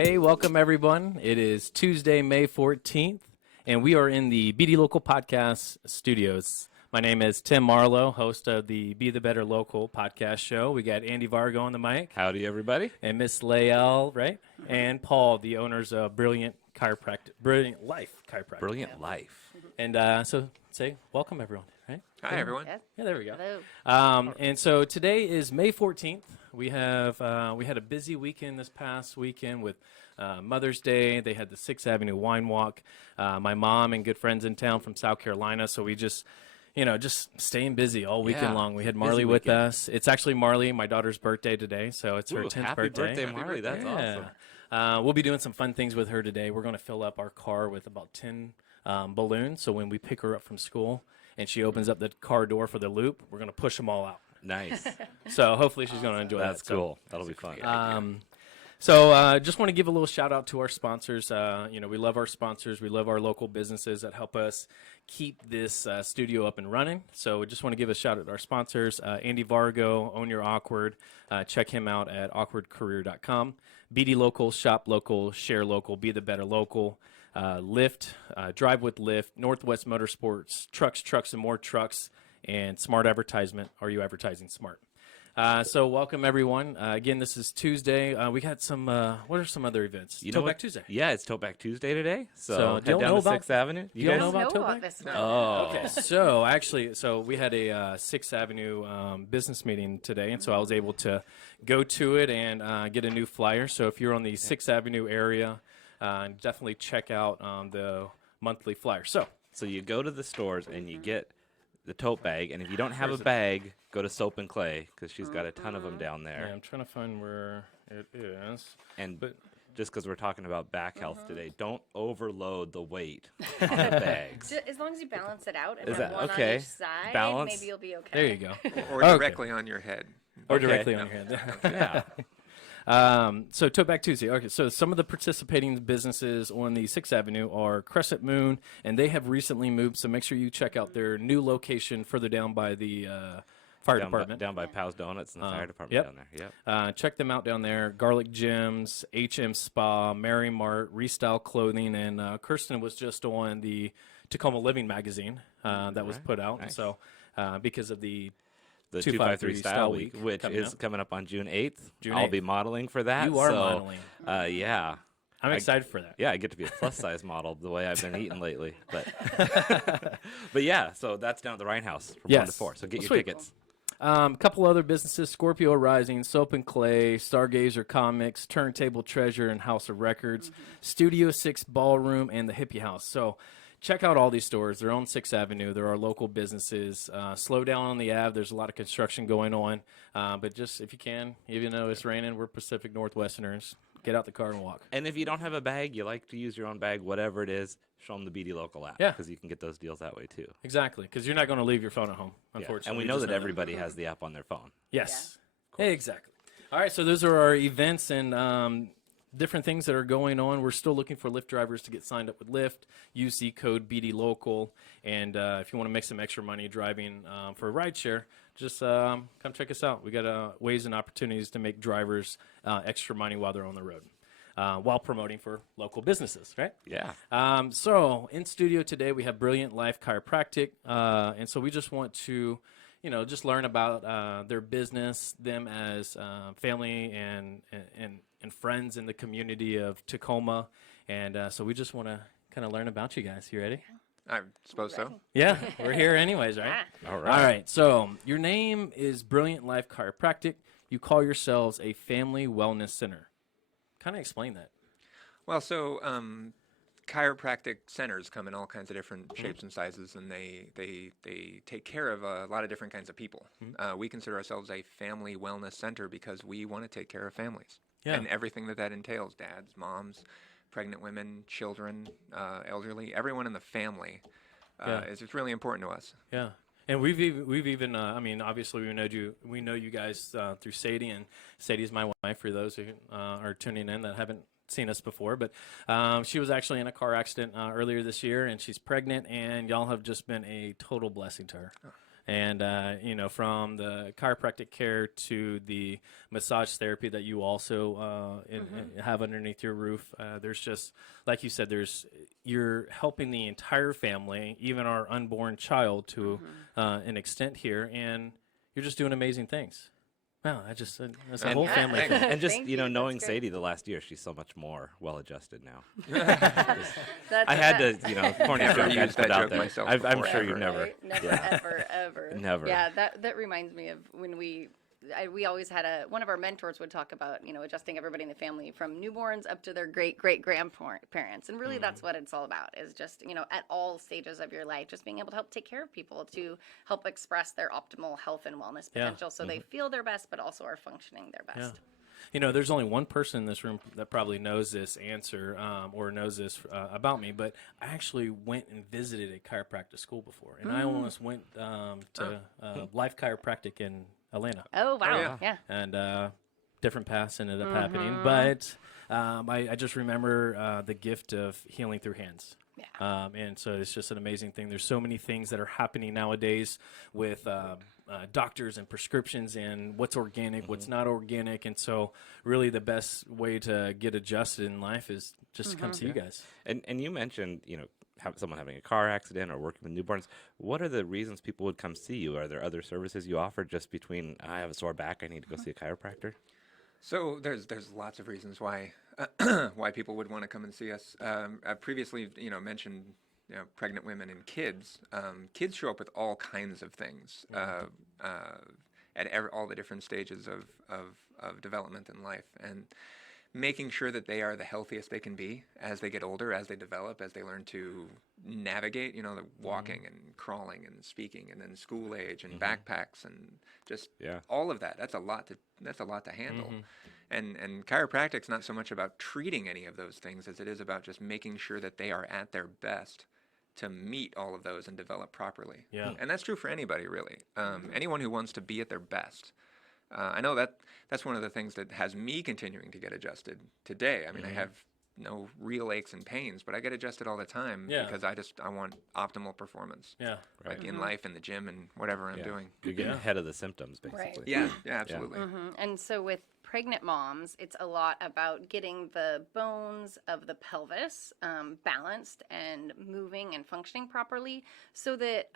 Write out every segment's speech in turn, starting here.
Hey, welcome everyone. It is Tuesday, May 14th, and we are in the BD Local Podcast studios. My name is Tim Marlowe, host of the Be the Better Local podcast show. We got Andy Vargo on the mic. Howdy, everybody. And Miss Lael, right? And Paul, the owners of Brilliant Life Chiropractic. Brilliant Life. And so say, welcome everyone, right? Hi, everyone. Yeah, there we go. Hello. And so today is May 14th. We had a busy weekend this past weekend with Mother's Day. They had the 6th Avenue Wine Walk. My mom and good friends in town from South Carolina, so we just staying busy all weekend long. We had Marley with us. It's actually Marley, my daughter's birthday today, so it's her 10th happy birthday. Marley. That's awesome. We'll be doing some fun things with her today. We're going to fill up our car with about 10 balloons, so when we pick her up from school and she opens up the car door for the loop, we're going to push them all out. Nice. So hopefully she's going to enjoy that. That's cool. That'll be fun. So just want to give a little shout out to our sponsors. We love our sponsors. We love our local businesses that help us keep this studio up and running. So we just want to give a shout out to our sponsors. Andy Vargo, Own Your Awkward. Check him out at awkwardcareer.com. BD Local, Shop Local, Share Local, Be the Better Local. Lyft, Drive with Lyft, Northwest Motorsports, Trucks and More Trucks, and Smart Advertisement. Are you advertising smart? So welcome everyone. Again, this is Tuesday. We got some. What are some other events? You know Tote Back what? Tuesday. Yeah, it's Tote Back Tuesday today. So do you head down know to about- 6th Avenue. You don't know Know about Tote about Back? this one. Oh, Okay, so we had a 6th Avenue business meeting today, and so I was able to go to it and get a new flyer. So if you're on the 6th Avenue area, definitely check out the monthly flyer. So you go to the stores and you get the tote bag, and if you don't have a bag, go to Soap and Clay because she's got a ton of them down yeah, there. I'm trying to find where it is. And But just because we're talking about back health today, don't overload the weight on the bags. As long as you balance it out and Is have that one okay? on each side, Balance? maybe you'll be okay. there you go. Or Okay. directly on your head. Or Okay. directly on your head. Yeah. So Tote Back Tuesday. Okay, so some of the participating businesses on the 6th Avenue are Crescent Moon, and they have recently moved. So make sure you check out their new location further down by the fire department. Down by Pow's Donuts and the fire department yep. down there. Yep. Check them out down there. Garlic Gyms, HM Spa, Mary Mart, Restyle Clothing, and Kirsten was just on the Tacoma Living magazine that was put out. Nice. So because of the The 253 Style Week, which coming is up. coming up on June 8th. June I'll 8th. be modeling for that. You are so, modeling. Yeah. I'm excited for that. Yeah, I get to be a plus size model the way I've been eating lately. But but yeah, so that's down at the Rhine House from 1 to Yes. 4. So get your Sweet. tickets. A couple other businesses: Scorpio Rising, Soap and Clay, Stargazer Comics, Turntable Treasure, and House of Records, Studio 6 Ballroom, and the Hippie House. So check out all these stores. They're on 6th Avenue. There are local businesses. Slow down on the Ave. There's a lot of construction going on. But just if you can, even though it's raining, we're Pacific Northwesterners. Get out the car and walk. And if you don't have a bag, you like to use your own bag, whatever it is, show them the BD Local app. Yeah. Because you can get those deals that way too. Exactly, because you're not going to leave your phone at home, Yeah. unfortunately. And we You know just that everybody has the app on their phone. Yes. Exactly. All right, so those are our events and different things that are going on. We're still looking for Lyft drivers to get signed up with Lyft. Use the code BD Local, and if you want to make some extra money driving for a rideshare, just come check us out. We got ways and opportunities to make drivers extra money while they're on the road, while promoting for local businesses, right? Yeah. So in studio today we have Brilliant Life Chiropractic, and so we just want to, just learn about their business, them as family and friends in the community of Tacoma, and so we just want to kind of learn about you guys. You ready? I suppose so. Yeah, we're here anyways, right? Ah. All All right. So your name is Brilliant Life Chiropractic. You call yourselves a family wellness center. Kind of explain that. Well, so chiropractic centers come in all kinds of different shapes and sizes, and they take care of a lot of different kinds of people. We consider ourselves a family wellness center because we want to take care of families and everything that entails: dads, moms, pregnant women, children, elderly, everyone in the family. It's really important to us. Yeah, and we've even I mean, obviously we know you guys through Sadie, and Sadie's my wife. For those who are tuning in that haven't seen us before, but she was actually in a car accident earlier this year, and she's pregnant, and y'all have just been a total blessing to her. And, from the chiropractic care to the massage therapy that you also have underneath your roof, there's just, like you said, you're helping the entire family, even our unborn child to an extent here, and you're just doing amazing things. Wow, that's a whole family thing. And just, Thank you, that's knowing great. Sadie the last year, she's so much more well-adjusted now. That's I had to, corny Never joke I used just put that out joke there. myself I'm before, sure you ever. never. Right? Never, Yeah. ever. Never. Yeah, that reminds me of when we always had one of our mentors would talk about, adjusting everybody in the family from newborns up to their great grandparents. And really that's what it's all about, is just, at all stages of your life, just being able to help take care of people, to help express their optimal health and wellness Yeah. potential so they feel their best, but also are functioning their best. There's only one person in this room that probably knows this answer or knows this about me, but I actually went and visited a chiropractic school before, and I almost went to Life Chiropractic in Atlanta, Oh, wow. yeah. Yeah. and different paths ended up happening, but I just remember the gift of healing through hands. Yeah. And so it's just an amazing thing. There's so many things that are happening nowadays with doctors and prescriptions and what's organic, what's not organic. And so really the best way to get adjusted in life is just to come see you guys. And you mentioned, someone having a car accident or working with newborns. What are the reasons people would come see you? Are there other services you offer just between, I have a sore back, I need to go see a chiropractor? So there's lots of reasons why why people would want to come and see us. I previously mentioned pregnant women and kids. Kids show up with all kinds of things at all the different stages of development in life, and making sure that they are the healthiest they can be as they get older, as they develop, as they learn to navigate, the walking and crawling and speaking, and then school age and backpacks and just all of that. That's a lot to handle. And chiropractic's not so much about treating any of those things as it is about just making sure that they are at their best to meet all of those and develop properly. Yeah. And that's true for anybody, really. Anyone who wants to be at their best. I know that's one of the things that has me continuing to get adjusted today. I mean, I have no real aches and pains, but I get adjusted all the time because I want optimal performance. Yeah. Like in life, in the gym, and whatever I'm doing. You're getting ahead of the symptoms, basically. Yeah, absolutely. And so with pregnant moms, it's a lot about getting the bones of the pelvis balanced and moving and functioning properly, so that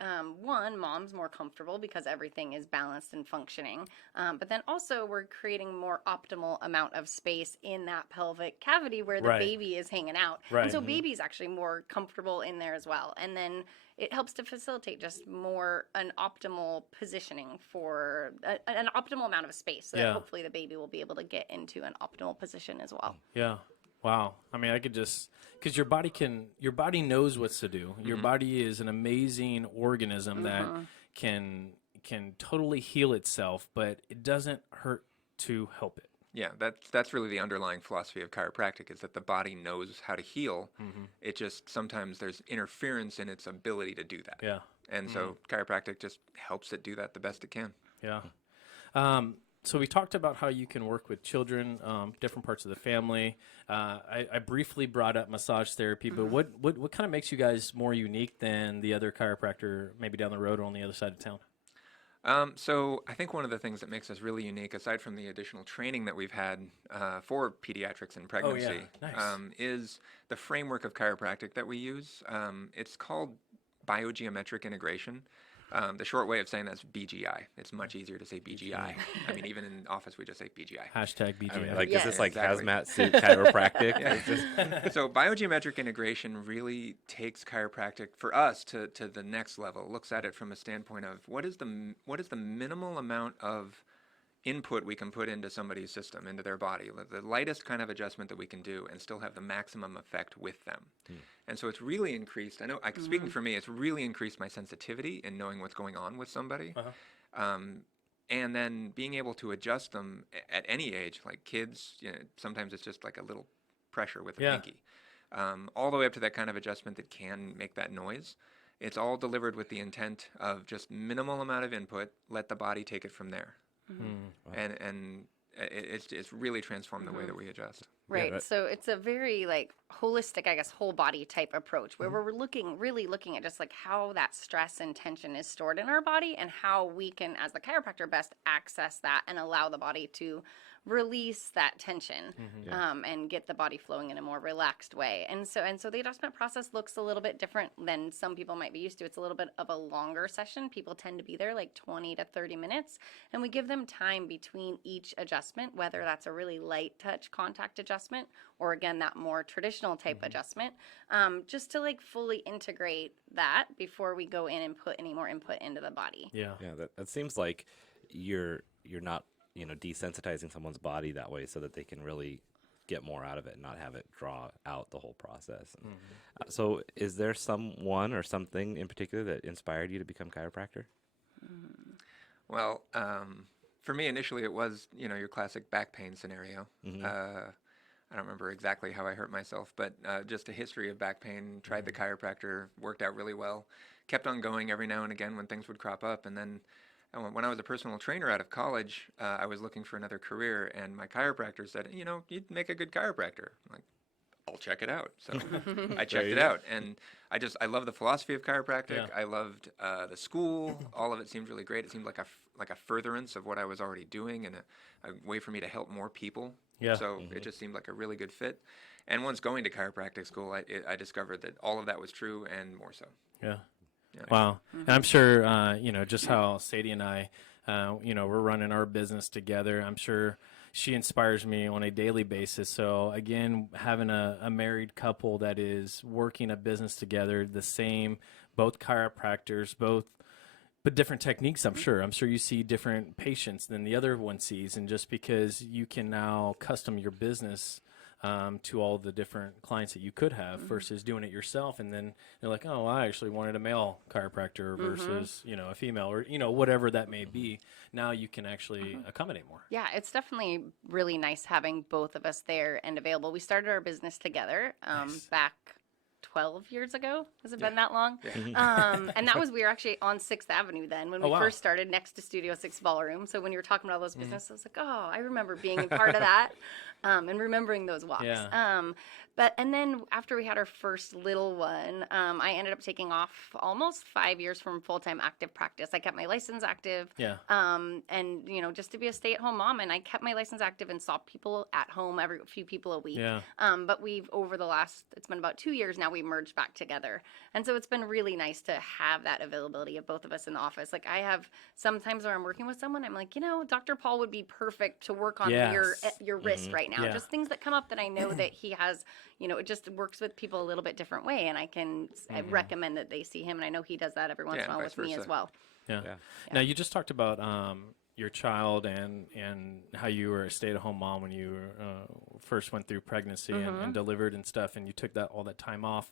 mom's more comfortable because everything is balanced and functioning, but then also we're creating more optimal amount of space in that pelvic cavity where the baby is hanging out. Right. And so baby's actually more comfortable in there as well. And then it helps to facilitate just more an optimal positioning for an optimal amount of space, so that hopefully the baby will be able to get into an optimal position as well. Yeah. Wow. I mean, I could just, because your body knows what to do. Your body is an amazing organism that can totally heal itself, but it doesn't hurt to help it. Yeah, that's really the underlying philosophy of chiropractic, is that the body knows how to heal. It just sometimes there's interference in its ability to do that. Yeah. And so chiropractic just helps it do that the best it can. Yeah. So we talked about how you can work with children, different parts of the family. I briefly brought up massage therapy, but what kind of makes you guys more unique than the other chiropractor maybe down the road or on the other side of town? So I think one of the things that makes us really unique, aside from the additional training that we've had for pediatrics and pregnancy, Nice. is the framework of chiropractic that we use. It's called biogeometric integration. The short way of saying that's BGI. It's much easier to say BGI. I mean, even in office, we just say BGI. Hashtag BGI. I mean, is Yes. this like Exactly. hazmat suit chiropractic? It's just- So biogeometric integration really takes chiropractic for us to the next level. It looks at it from a standpoint of what is the minimal amount of input we can put into somebody's system, into their body, the lightest kind of adjustment that we can do and still have the maximum effect with them. And so it's really increased, speaking for me, it's really increased my sensitivity in knowing what's going on with somebody. And then being able to adjust them at any age, like kids, sometimes it's just like a little pressure with the pinky. All the way up to that kind of adjustment that can make that noise. It's all delivered with the intent of just minimal amount of input, let the body take it from there. And it's really transformed the way that we adjust. Right. that- So it's a very like holistic, I guess, whole body type approach where we're really looking at just like how that stress and tension is stored in our body and how we can, as the chiropractor, best access that and allow the body to release that tension and get the body flowing in a more relaxed way. And so the adjustment process looks a little bit different than some people might be used to. It's a little bit of a longer session. People tend to be there like 20 to 30 minutes, and we give them time between each adjustment, whether that's a really light touch contact adjustment or again that more traditional type adjustment, just to like fully integrate that before we go in and put any more input into the body. Yeah. Yeah, that seems like you're not, desensitizing someone's body that way so that they can really get more out of it and not have it draw out the whole process. And, so is there someone or something in particular that inspired you to become chiropractor? Well, for me initially it was your classic back pain scenario. I don't remember exactly how I hurt myself, but just a history of back pain. Tried the chiropractor, worked out really well. Kept on going every now and again when things would crop up, and then when I was a personal trainer out of college, I was looking for another career, and my chiropractor said, you'd make a good chiropractor. I'm like, I'll check it out. So I checked it out, and I love the philosophy of chiropractic. Yeah. I loved the school. All of it seemed really great. It seemed like a furtherance of what I was already doing, and a way for me to help more people. Yeah. So it just seemed like a really good fit. And once going to chiropractic school, I discovered that all of that was true and more so. Yeah. Yeah. Wow. And I'm sure, just how Sadie and I, we're running our business together. I'm sure she inspires me on a daily basis. So again, having a married couple that is working a business together, the same, both chiropractors, but different techniques, I'm sure. I'm sure you see different patients than the other one sees. And just because you can now custom your business to all the different clients that you could have versus doing it yourself. And then they're like, oh, I actually wanted a male chiropractor versus, a female or, whatever that may be. Now you can actually accommodate more. Yeah, it's definitely really nice having both of us there and available. We started our business together back 12 years ago. Has it been that long? Yeah. And that was, we were actually on 6th Avenue then when we wow. first started next to Studio 6 Ballroom. So when you were talking about all those businesses, I was like, oh, I remember being a part of that and remembering those walks. Yeah. And then after we had our first little one, I ended up taking off almost 5 years from full-time active practice. I kept my license active. Yeah. And, just to be a stay-at-home mom. And I kept my license active and saw people at home, a few people a week. Yeah. But it's been about 2 years now, we merged back together. And so it's been really nice to have that availability of both of us in the office. Like I have sometimes where I'm working with someone, I'm like, Dr. Paul would be perfect to work on your wrist right now. Yeah. Just things that come up that I know that he has, it just works with people a little bit different way. And I recommend that they see him. And I know he does that every once in a while vice with me as versa. well. Yeah. Yeah. Now you just talked about your child and how you were a stay-at-home mom when you first went through pregnancy and delivered and stuff, and you took all that time off.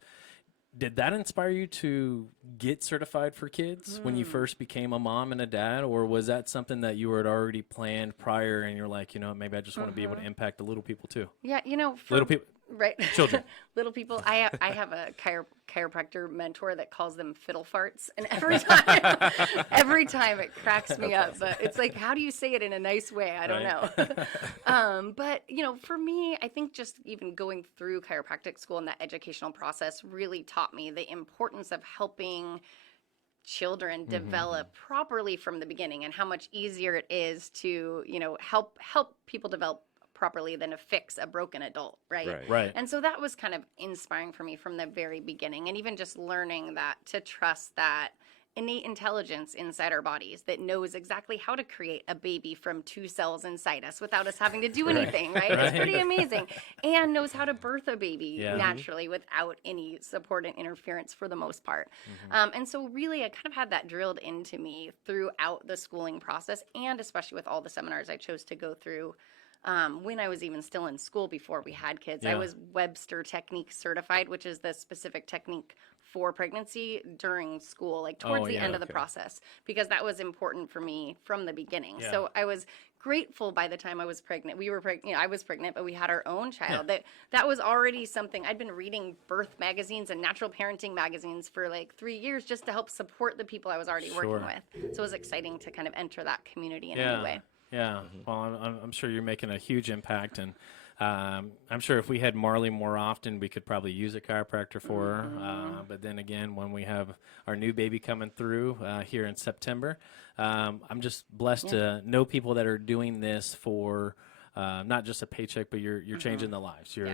Did that inspire you to get certified for kids when you first became a mom and a dad, or was that something that you had already planned prior and you're like, maybe I just want to be able to impact the little people too? Yeah, Little people. Right. Children. Little people. I have a chiropractor mentor that calls them fiddle farts. And every time it cracks me up. But it's like, how do you say it in a nice way? I don't know. But, for me, I think just even going through chiropractic school and that educational process really taught me the importance of helping children develop properly from the beginning and how much easier it is to, help people develop properly than to fix a broken adult, right? Right. And so that was kind of inspiring for me from the very beginning, and even just learning that to trust that innate intelligence inside our bodies that knows exactly how to create a baby from 2 cells inside us without us having to do anything, right? It's pretty amazing. And knows how to birth a baby naturally without any support and interference for the most part. And so really I kind of had that drilled into me throughout the schooling process, and especially with all the seminars I chose to go through when I was even still in school before we had kids. I was Webster Technique certified, which is the specific technique for pregnancy during school, like towards the end of the process, because that was important for me from the beginning. Yeah. So I was grateful by the time I was pregnant. We were pregnant, I was pregnant, but we had our own child. That was already something. I'd been reading birth magazines and natural parenting magazines for like 3 years just to help support the people I was already working with. So it was exciting to kind of enter that community in a new way. Yeah. Well, I'm sure you're making a huge impact, and I'm sure if we had Marley more often, we could probably use a chiropractor for her. But then again, when we have our new baby coming through here in September, I'm just blessed to know people that are doing this for not just a paycheck, but you're changing the lives. You're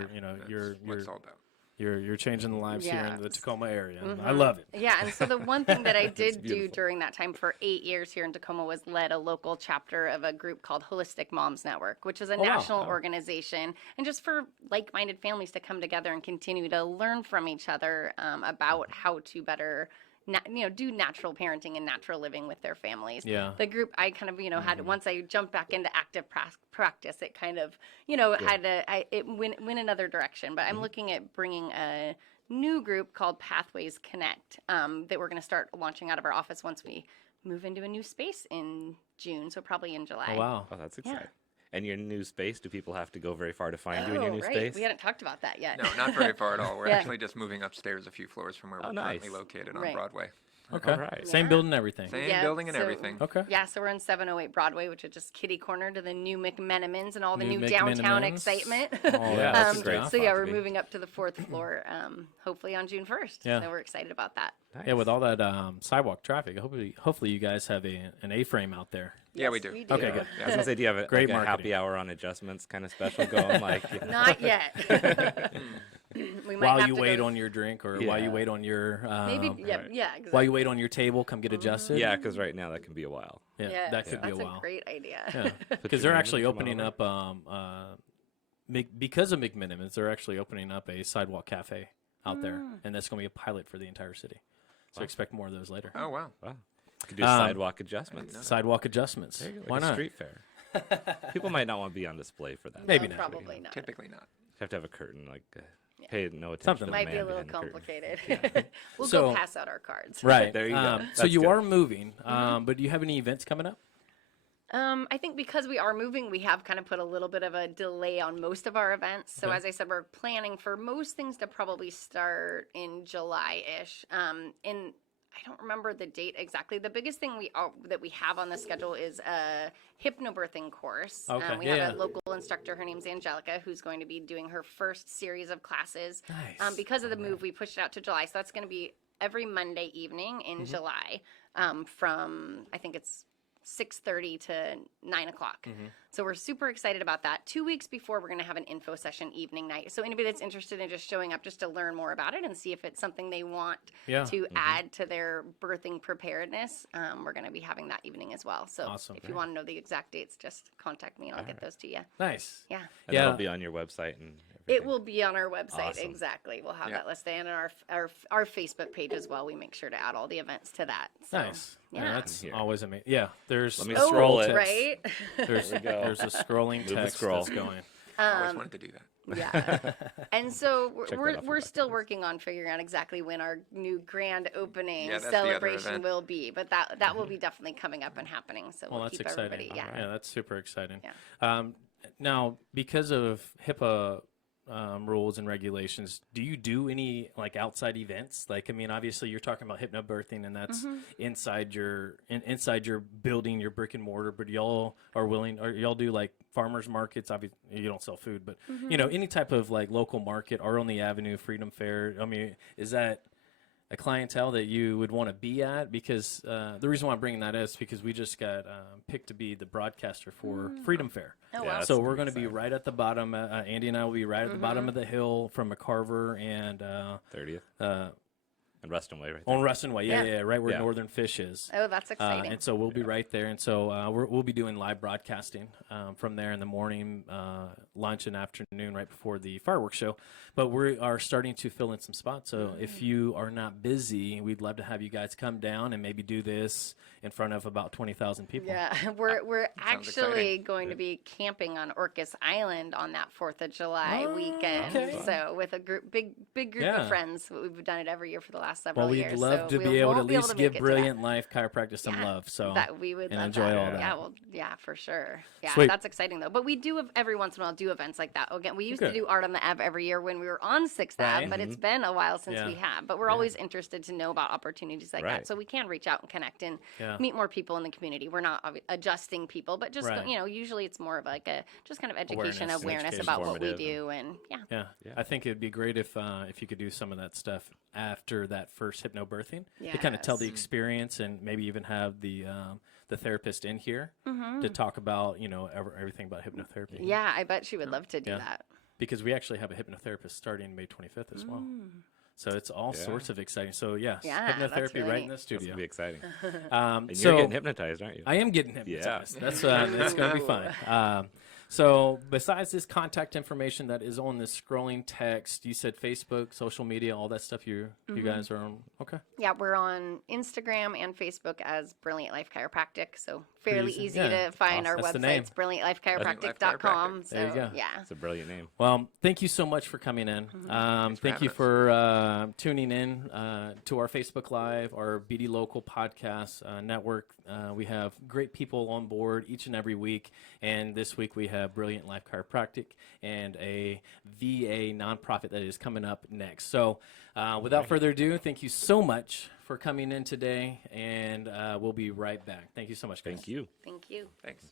What it's all about. you're changing the lives here in the Yes. Tacoma area. I love it. Yeah, and so the one thing that I did do during that time for 8 years here in Tacoma was led a local chapter of a group called Holistic Moms Network, which is a wow. national organization, and just for like-minded families to come together and continue to learn from each other about how to better do natural parenting and natural living with their families. Yeah. The group I kind of, had once I jumped back into active practice, it kind of, it went another direction. But I'm looking at bringing a new group called Pathways Connect that we're going to start launching out of our office once we move into a new space in June. So probably in July. Oh, wow. Oh, that's exciting. And your new space, do people have to go very far to find you in your new right. space? We hadn't talked about that yet. No, not very far at all. We're Yeah. actually just moving upstairs a few floors from where we're currently nice. located on Right. Broadway. Okay. All right. Same building, everything. Same Yeah, building and so- everything. Okay. Yeah, so we're in 708 Broadway, which is just kitty corner to the new McMenamins and all the New new downtown McMenamins. excitement. Oh, yeah, that's a great so spot yeah, to we're be. moving up to the 4th floor, hopefully on June 1st. Yeah. So we're excited about that. Yeah, with all that sidewalk traffic, hopefully you guys have an A-frame out there. Yeah, we Yes, do. Okay, good. I was gonna say, do you have Great a marketing. happy hour on adjustments kind of special going? Not yet. We might While have you to wait go- on your drink or while you Yeah. wait on your maybe right. yeah, exactly. while you wait on your table, come get adjusted. Yeah, because right now that can be a while. Yeah, Yes, that could be a that's while. a great idea. Yeah, Put because your they're name actually in, come opening over. up because of McMenamins, they're actually opening up a sidewalk cafe out there, and that's going to be a pilot for the entire city. So expect more of those later. Oh, wow. Wow. Could do Um, sidewalk adjustments. Sidewalk adjustments. There you go, like Why a not? street fair. People might not want to be on display for that. Maybe No, not. probably not. Typically not. You have to have a curtain, pay no attention Something to the like Might be a man little behind the curtain. complicated. We'll So- go pass out our cards. Right. There you go. So That's you good. are moving, but do you have any events coming up? I think because we are moving, we have kind of put a little bit of a delay on most of our events. So Okay. as I said, we're planning for most things to probably start in July-ish. I don't remember the date exactly. The biggest thing that we have on the schedule is a hypnobirthing course. Okay, We yeah, have yeah. a local instructor. Her name's Angelica, who's going to be doing her first series of classes. Nice. Because of the move, we pushed it out to July. So that's going to be every Monday evening in Mm-hmm. July from, I think it's 6:30 to 9 o'clock. Mm-hmm. So we're super excited about that. 2 weeks before, we're going to have an info session evening night. So anybody that's interested in just showing up just to learn more about it and see if it's something they want Yeah. to add to their birthing preparedness, we're going to be having that evening as well. So Awesome. if you want to know the exact dates, just contact me and I'll get those to you. Nice. Yeah. And Yeah. that'll be on your website and It everything. will be on our website. Awesome. Exactly. We'll have Yeah. that listed and our Facebook page as well. We make sure to add all the events to that. So, Nice. Yeah, yeah. that's Here. always amazing. Yeah, there's Let me a scroll text. it. Right? There's There we go. there's a scrolling Move the text scroll. that's going. I always wanted to do that. Yeah. And so Check that we're, off the we're bucket still list. working on figuring out exactly when our new grand opening Yeah, that's the other celebration event. will be, but that will be definitely coming up and happening. So Well, we'll that's keep exciting. everybody. Yeah. Yeah, that's super exciting. Yeah. Now, because of HIPAA rules and regulations, do you do any like outside events? Like, I mean, obviously you're talking about hypnobirthing, and that's inside your building, your brick and mortar. But y'all are willing, or y'all do like farmers markets? Obviously, you don't sell food, but any type of like local market, or on the Avenue, Freedom Fair. I mean, is that a clientele that you would want to be at? Because the reason why I'm bringing that is because we just got picked to be the broadcaster for Freedom Fair. Oh, Yeah, wow. that's So we're going to be right at the bottom. Andy and I will be right at the bottom of the hill from McCarver and 30th uh, and Ruston Way right there. on Ruston Way. Yeah, Yeah. right where Yeah. Northern Fish is. Oh, that's exciting. And so we'll be right there. And so we'll be doing live broadcasting from there in the morning, lunch, and afternoon right before the fireworks show. But we are starting to fill in some spots. So if you are not busy, we'd love to have you guys come down and maybe do this in front of about 20,000 people. Yeah, we're Sounds actually exciting. going to be camping on Orcas Island on that 4th of July Oh, weekend. okay. So with a big group Yeah. of friends, we've done it every year for the last several Well, we'd years. love so to be we able to won't at least make give it to that. Brilliant Life Chiropractic some Yeah, love. So that we would and love enjoy that. all that. Yeah, well, yeah, for sure. Yeah, Sweet. that's exciting though. But we do every once in a while do events like that. Again, we used Good. to do Art on the Ave every year when we were on 6th Right. Ave, but it's been a while since Yeah. we have. But we're always interested to know about opportunities like Right. that, so we can reach out and connect and Yeah. meet more people in the community. We're not adjusting people, but just Right. usually it's more of like a just kind of education, Awareness. awareness Education. about what we Informative do, and Yeah. Yeah. I think it'd be great if you could do some of that stuff after that first hypnobirthing to kind of tell the Yes. experience, and maybe even have the therapist in here to talk about everything about hypnotherapy. yeah, I bet she would love to do Yeah. that. Because we actually have a hypnotherapist starting May 25th as well. So it's all Yeah. sorts of exciting. So yes, Yeah, that's hypnotherapy really right in neat. the That's studio. gonna be exciting. And So you're getting hypnotized, aren't you? I am getting hypnotized. That's going to be fun. So besides this contact information that is on this scrolling text, you said Facebook, social media, all that stuff. You guys are on. Okay. Yeah, we're on Instagram and Facebook as Brilliant Life Chiropractic, so fairly easy. easy Yeah. to find. Our That's the name. website's brilliantlifechiropractic.com. So There you go. yeah. It's a brilliant name. Well, thank you so much for coming in. Thank you having us. for tuning in to our Facebook Live, our BD Local podcast network. We have great people on board each and every week. And this week we have Brilliant Life Chiropractic and a VA nonprofit that is coming up next. So without further ado, thank you so much for coming in today. And we'll be right back. Thank you so much, guys. Thank you. Thank you. Thanks.